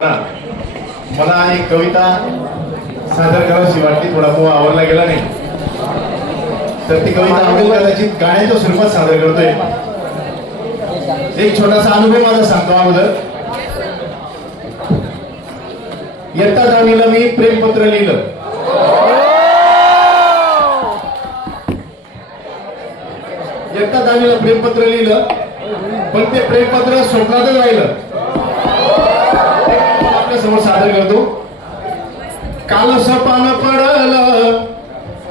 मला एक कविता सादर करावीशी वाटली, थोडा पोहा आवरला गेला नाही तर ती कविता आवडेल कदाचित गाण्याच्या स्वरूपात सादर करतोय. एक छोटासा अनुभव माझा सांगतो अगोदर. इयत्ता 10वीला मी प्रेमपत्र लिहिलं. इयत्ता 10वीला प्रेमपत्र लिहिलं, पण ते प्रेमपत्र स्वप्नातच राहिलं. समोर सादर करतो. काल सपान पडलं,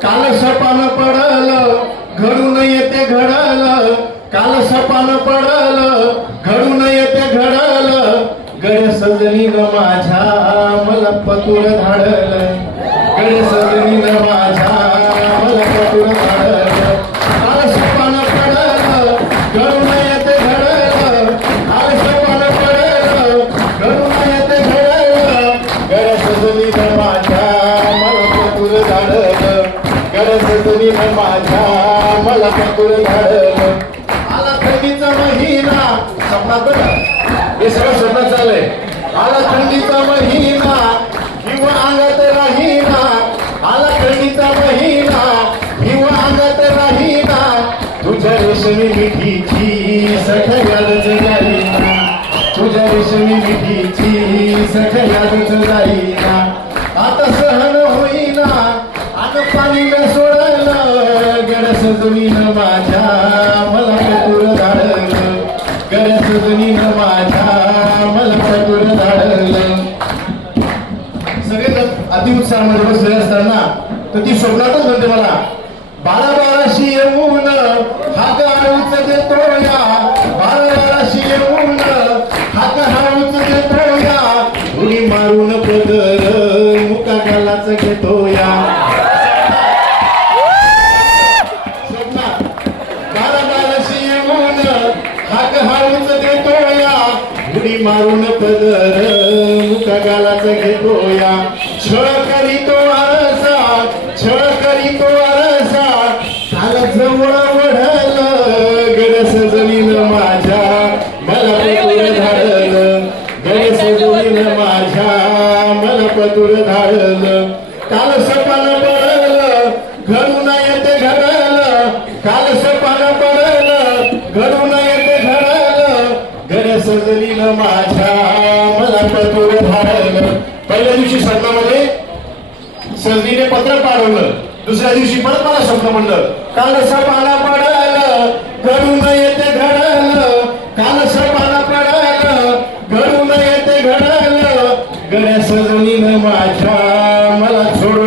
काल सपान पडलं, घडून येते घडलं. काल सपान पडलं, घडून येते घडलं. गड सजनीन माझ्या मला पतुर धाडलं. गड सजनीन माझ्या मला पतुर धाडलं. काल सपान पडलं, घडून येते घडलं. काल सपान पडलं, घडून येते घडलं. गड सजनीन माझ्या मला पतुर धाडलं. गड सजनीन माझ्या मला पतुर धाडलं. आला थंडीचा महिना, स्वप्नात बघा हे सगळं स्वप्नात चाललंय. आला थंडीचा महिना किंवा अंगात राहीना. आला थंडीचा महिना किंवा अंगात राहीना. तुझ्या रेशमी मिठीची सखयालच जाईना. तुझ्या रेशमी मिठीची सखयालच जाईना. आता सहन होईना आता पाणी न सोडलं. गड सजनीन माझ्या मला पतुर धाडलं. गड सजनीन माझ्या मला पतुर धाडलं. सगळे अतिउत्साहामध्ये बसले असताना तर ती स्वप्नातच म्हणते मला, बारा बाराशी येऊन हाक हळूच देतो या. बारा बाराशी येऊन हाक हळूच देतो या. उडी मारून पदर मुका गालाच घेतो या. स्वप्नात बारा बाराशी येऊन हाक हळूच देतो या. उडी मारून पदर मुका गालाच घेतो या. छळ करीतो आरसा, छळ करीतो आरसा. काल जवळ वढलं, गड सजनीन माझ्या मला पतुर धाडलं. गड सजनीन माझ्या मला पतुर धाडलं. काल सपान पडलं, घडून येते घडलं. काल सपान पडलं, घडून येते घडलं. गड सजनीन माझ्या मला पतुर धाडलं. पहिल्या दिवशी स्वप्नामध्ये सजनीने पत्र पाठवलं. दुसऱ्या दिवशी परत मला स्वप्न म्हणलं, काल सपान पडलं, घडून येते घडलं. काल सपान पडलं, घडून येते घडलं. गड्या सजनीन माझ्या मला सोडून